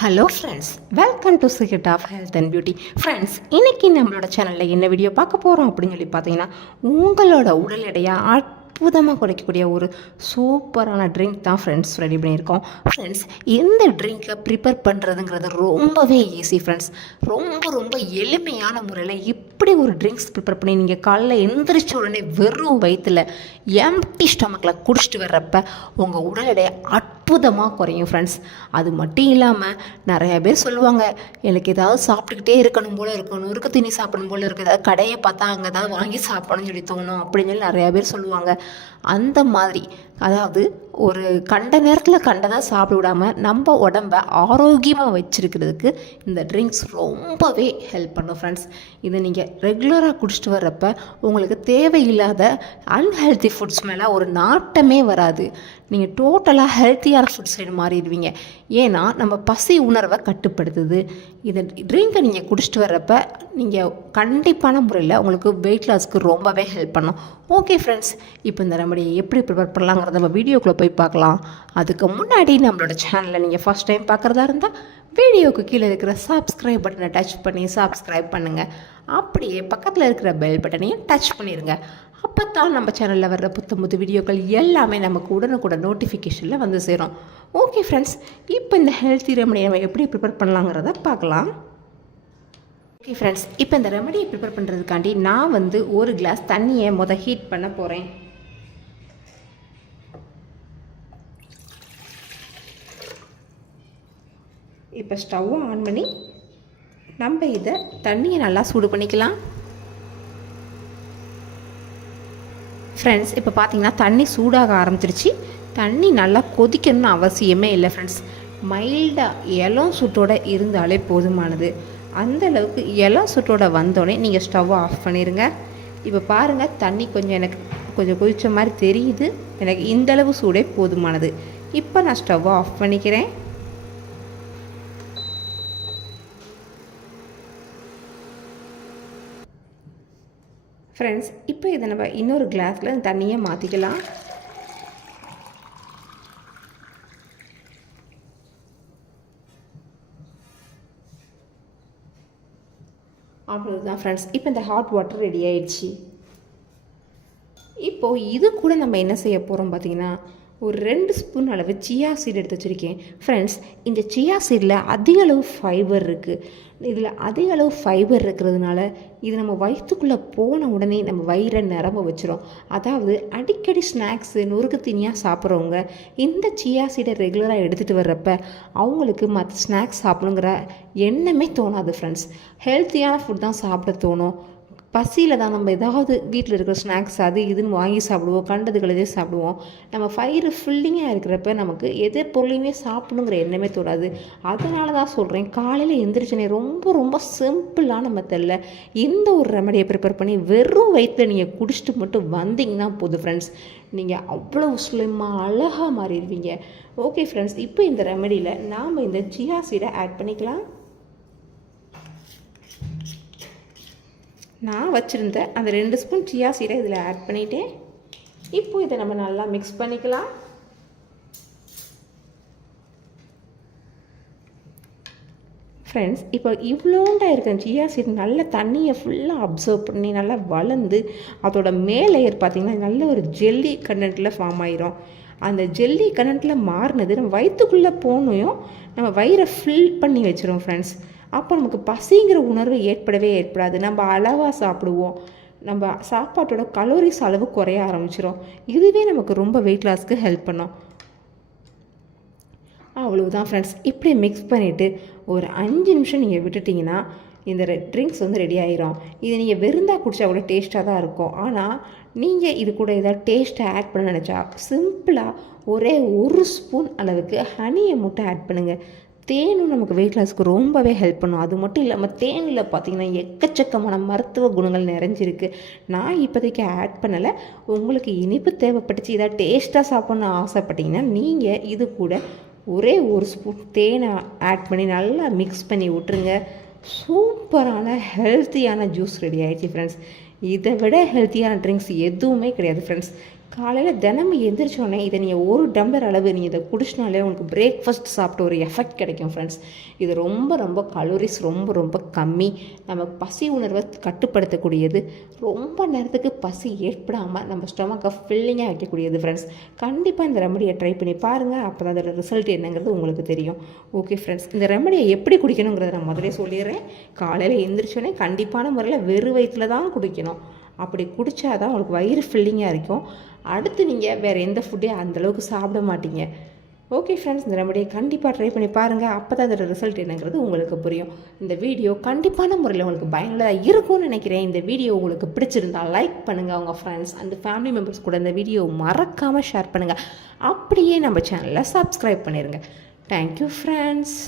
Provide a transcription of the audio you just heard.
Hello friends, welcome to secret of health and beauty. Friends, இன்றைக்கி நம்மளோட சேனலில் என்ன வீடியோ பார்க்க போகிறோம் அப்படின்னு சொல்லி பார்த்தீங்கன்னா, உங்களோட உடல் எடையை அற்புதமாக குறைக்கக்கூடிய ஒரு சூப்பரான ட்ரிங்க் தான் ஃப்ரெண்ட்ஸ் ரெடி பண்ணியிருக்கோம். ஃப்ரெண்ட்ஸ், இந்த ட்ரிங்க்கை ப்ரிப்பேர் பண்ணுறதுங்கிறது ரொம்பவே ஈஸி ஃப்ரெண்ட்ஸ். ரொம்ப எளிமையான முறையில் இப்படி ஒரு ட்ரிங்க்ஸ் ப்ரிப்பேர் பண்ணி நீங்கள் காலைல எந்திரிச்ச உடனே வெறும் வயிற்றில் எம்டி ஸ்டொமக்கில் குடிச்சிட்டு வர்றப்ப உங்கள் உடல் எடையை அற்புதமாக குறையும் ஃப்ரெண்ட்ஸ். அது மட்டும் இல்லாமல் நிறைய பேர் சொல்லுவாங்க, எனக்கு ஏதாவது சாப்பிட்டுக்கிட்டே இருக்கணும் போல் இருக்கும், நொறுக்கு தீனி சாப்பிடணும் போல் இருக்குது, ஏதாவது கடையை பார்த்தா அங்கே ஏதாவது வாங்கி சாப்பிடணும்னு சொல்லி தோணும் அப்படின்னு சொல்லி நிறையா பேர் சொல்லுவாங்க. அந்த மாதிரி அதாவது ஒரு கண்ட நேரத்தில் கண்டதாக சாப்பிட விடாமல் நம்ம உடம்பை ஆரோக்கியமாக வச்சுருக்கிறதுக்கு இந்த ட்ரிங்க்ஸ் ரொம்பவே ஹெல்ப் பண்ணும் ஃப்ரெண்ட்ஸ். இதை நீங்கள் ரெகுலராக குடிச்சிட்டு வர்றப்ப உங்களுக்கு தேவையில்லாத அன்ஹெல்த்தி ஃபுட்ஸ் மேலே ஒரு நாட்டமே வராது. நீங்கள் டோட்டலாக ஹெல்த்தியான ஃபுட் சைடு மாறிடுவீங்க. ஏன்னா நம்ம பசி உணர்வை கட்டுப்படுத்துது. இந்த ட்ரிங்கை நீங்கள் குடிச்சிட்டு வர்றப்ப நீங்கள் கண்டிப்பான முறையில் உங்களுக்கு வெயிட் லாஸ்க்கு ரொம்பவே ஹெல்ப் பண்ணும். ஓகே ஃப்ரெண்ட்ஸ், இப்போ இந்த ரெமடியை எப்படி ப்ரிப்பேர் பண்ணலாங்கிறத நம்ம வீடியோக்குள்ளே போய் பார்க்கலாம். அதுக்கு முன்னாடி நம்மளோட சேனலை நீங்கள் ஃபஸ்ட் டைம் பார்க்குறதா இருந்தால் வீடியோவுக்கு கீழே இருக்கிற சப்ஸ்கிரைப் பட்டனை டச் பண்ணி சப்ஸ்கிரைப் பண்ணுங்கள். அப்படியே பக்கத்தில் இருக்கிற பெல் பட்டனையும் டச் பண்ணிடுங்க. அப்போ தான் நம்ம சேனலில் வர்ற புத்த வீடியோக்கள் எல்லாமே நமக்கு உடனுக்குடன் நோட்டிஃபிகேஷனில் வந்து சேரும். ஓகே ஃப்ரெண்ட்ஸ், இப்போ இந்த ஹெல்த்தி ரெமடியை நம்ம எப்படி ப்ரிப்பேர் பண்ணலாங்கிறத பார்க்கலாம். ஓகே ஃப்ரெண்ட்ஸ், இப்போ இந்த ரெமடியை ப்ரிப்பேர் பண்ணுறதுக்காண்டி நான் ஒரு கிளாஸ் தண்ணியை ஹீட் பண்ண போகிறேன். இப்போ ஸ்டவ்வை ஆன் பண்ணி நம்ம இதை தண்ணியை நல்லா சூடு பண்ணிக்கலாம். ஃப்ரெண்ட்ஸ், இப்போ பார்த்தீங்கன்னா தண்ணி சூடாக ஆரம்பிச்சிருச்சு. தண்ணி நல்லா கொதிக்கணும்னு அவசியமே இல்லை ஃப்ரெண்ட்ஸ். மைல்டாக இளம் சுட்டோடு இருந்தாலே போதுமானது. அந்தளவுக்கு இளம் சுட்டோட வந்தோடனே நீங்கள் ஸ்டவ்வை ஆஃப் பண்ணிடுங்க. இப்போ பாருங்கள், தண்ணி எனக்கு கொஞ்சம் கொதித்த மாதிரி தெரியுது. எனக்கு இந்தளவு சூடே போதுமானது. இப்போ நான் ஸ்டவ்வை ஆஃப் பண்ணிக்கிறேன். ஃப்ரெண்ட்ஸ், இப்போ இதை நம்ம இன்னொரு கிளாஸில் தண்ணியை மாற்றிக்கலாம். அவ்வளோதான் ஃப்ரெண்ட்ஸ், இப்போ இந்த ஹாட் வாட்டர் ரெடி ஆயிடுச்சு. இப்போது இது கூட நம்ம என்ன செய்ய போகிறோம் பார்த்தீங்கன்னா, ஒரு 2 ஸ்பூன் அளவு சியா சீட் எடுத்து வச்சுருக்கேன். ஃப்ரெண்ட்ஸ், இந்த சியா சீடில் அதிக அளவு ஃபைபர் இருக்குது. இதில் அதிக அளவு ஃபைபர் இருக்கிறதுனால இது நம்ம வயிற்றுக்குள்ளே போன உடனே நம்ம வயிறை நிரம்ப வச்சிடும். அதாவது அடிக்கடி ஸ்நாக்ஸு நொறுக்கு தீனியாக சாப்பிட்றவங்க இந்த சியா சீடை ரெகுலராக எடுத்துகிட்டு வர்றப்ப அவங்களுக்கு மற்ற ஸ்நாக்ஸ் சாப்பிடுங்கிற எண்ணமே தோணாது ஃப்ரெண்ட்ஸ். ஹெல்த்தியான ஃபுட் தான் சாப்பிட தோணும். பசியில் தான் நம்ம ஏதாவது வீட்டில் இருக்கிற ஸ்நாக்ஸ் அது இதுன்னு வாங்கி சாப்பிடுவோம், கண்டதுகளே சாப்பிடுவோம். நம்ம ஃபயரு ஃபில்லிங்காக இருக்கிறப்ப நமக்கு எது பொருளையுமே சாப்பிடணுங்கிற எண்ணமே தோணாது. அதனால தான் சொல்கிறேன், காலையில் எந்திரிச்சனே ரொம்ப சிம்பிளான மெத்தடில் இந்த ஒரு ரெமடியை ப்ரிப்பேர் பண்ணி வெறும் வயிற்றில் நீங்கள் குடிச்சிட்டு மட்டும் வந்தீங்கன்னா போதும் ஃப்ரெண்ட்ஸ். நீங்கள் அவ்வளோ ஸ்லிம்மாக அழகாக மாறிடுவீங்க. ஓகே ஃப்ரெண்ட்ஸ், இப்போ இந்த ரெமடியில் நாம் இந்த சியா சீடை ஆட் பண்ணிக்கலாம். நான் வச்சுருந்த அந்த 2 ஸ்பூன் சியா சீடை இதில் ஆட் பண்ணிவிட்டேன். இப்போ இதை நம்ம நல்லா மிக்ஸ் பண்ணிக்கலாம். ஃப்ரெண்ட்ஸ், இப்போ இவ்வளோண்டா இருக்கிற சியா சீட் நல்ல தண்ணியை ஃபுல்லாக அப்சர்வ் பண்ணி நல்லா வளர்ந்து அதோட மேலேயர் பார்த்திங்கன்னா நல்ல ஒரு ஜெல்லி கண்டென்ட்டில் ஃபார்ம் ஆயிரும். அந்த ஜெல்லி கண்டென்ட்டில் மாறினது நம்ம வயிற்றுக்குள்ளே போனையும் நம்ம வயிறை ஃபில் பண்ணி வச்சிரும் ஃப்ரெண்ட்ஸ். அப்போ நமக்கு பசிங்கிற உணர்வு ஏற்படாது. நம்ம அளவாக சாப்பிடுவோம். நம்ம சாப்பாட்டோட கலோரிஸ் அளவு குறைய ஆரம்பிச்சிடும். இதுவே நமக்கு ரொம்ப வெயிட் லாஸ்க்கு ஹெல்ப் பண்ணும். அவ்வளவுதான் ஃப்ரெண்ட்ஸ். இப்படி மிக்ஸ் பண்ணிவிட்டு ஒரு 5 நிமிஷம் நீங்கள் விட்டுட்டிங்கன்னா இந்த ட்ரிங்க்ஸ் ரெடி ஆயிரும். இதை நீங்கள் வெறுந்தா குடித்தா கூட டேஸ்ட்டாக தான் இருக்கும். ஆனால் நீங்கள் இது கூட ஏதாவது டேஸ்ட்டை ஆட் பண்ண நினச்சா சிம்பிளாக ஒரே 1 ஸ்பூன் அளவுக்கு ஹனியை மட்டும் ஆட் பண்ணுங்கள். தேனும் நமக்கு வெயிட் லாஸ்க்கு ரொம்பவே ஹெல்ப் பண்ணும். அது மட்டும் இல்லாமல் தேனில் பார்த்திங்கன்னா எக்கச்சக்கமான மருத்துவ குணங்கள் நிறைஞ்சிருக்கு. நான் இப்போதைக்கு ஆட் பண்ணலை. உங்களுக்கு இனிப்பு தேவைப்பட்டுச்சு, இதாக டேஸ்ட்டாக சாப்பிட்ணுன்னு ஆசைப்பட்டீங்கன்னா நீங்கள் இது கூட ஒரே 1 ஸ்பூன் தேனை ஆட் பண்ணி நல்லா மிக்ஸ் பண்ணி விட்டுருங்க. சூப்பரான ஹெல்த்தியான ஜூஸ் ரெடி ஆகிடுச்சு ஃப்ரெண்ட்ஸ். இதை விட ஹெல்த்தியான ட்ரிங்க்ஸ் எதுவுமே கிடையாது ஃப்ரெண்ட்ஸ். காலையில் தினமும் எந்திரிச்சோடனே இதை நீங்கள் ஒரு டம்ளர் அளவு நீங்கள் இதை குடிச்சினாலே உங்களுக்கு பிரேக்ஃபாஸ்ட் சாப்பிட்ட ஒரு எஃபெக்ட் கிடைக்கும் ஃப்ரெண்ட்ஸ். இது ரொம்ப ரொம்ப கலோரிஸ் ரொம்ப ரொம்ப கம்மி, நம்ம பசி உணர்வை கட்டுப்படுத்தக்கூடியது, ரொம்ப நேரத்துக்கு பசி ஏற்படாமல் நம்ம ஸ்டொமக்கை ஃபில்லிங்காக வைக்கக்கூடியது ஃப்ரெண்ட்ஸ். கண்டிப்பாக இந்த ரெமடியை ட்ரை பண்ணி பாருங்கள், அப்போ தான் அதோட ரிசல்ட் என்னங்கிறது உங்களுக்கு தெரியும். ஓகே ஃப்ரெண்ட்ஸ், இந்த ரெமடியை எப்படி குடிக்கணுங்கிறத நான் முதலே சொல்லிடுறேன். காலையில் எந்திரிச்சோடனே கண்டிப்பான முறையில் வெறும் வயிற்றில் தான் குடிக்கணும். அப்படி குடித்தாதான் உங்களுக்கு வயிறு ஃபில்லிங்காக இருக்கும். அடுத்து நீங்கள் வேறு எந்த ஃபுட்டையும் அந்தளவுக்கு சாப்பிட மாட்டீங்க. ஓகே ஃப்ரெண்ட்ஸ், இந்த ரெமடியை கண்டிப்பாக ட்ரை பண்ணி பாருங்கள், அப்போ தான் அதோட ரிசல்ட் என்னங்கிறது உங்களுக்கு புரியும். இந்த வீடியோ கண்டிப்பான முறையில் உங்களுக்கு பயனுள்ளதாக இருக்கும்னு நினைக்கிறேன். இந்த வீடியோ உங்களுக்கு பிடிச்சிருந்தால் லைக் பண்ணுங்கள், உங்கள் ஃப்ரெண்ட்ஸ் அண்ட் ஃபேமிலி மெம்பர்ஸ் கூட இந்த வீடியோ மறக்காமல் ஷேர் பண்ணுங்கள். அப்படியே நம்ம சேனலில் சப்ஸ்கிரைப் பண்ணிடுங்க. Thank you friends.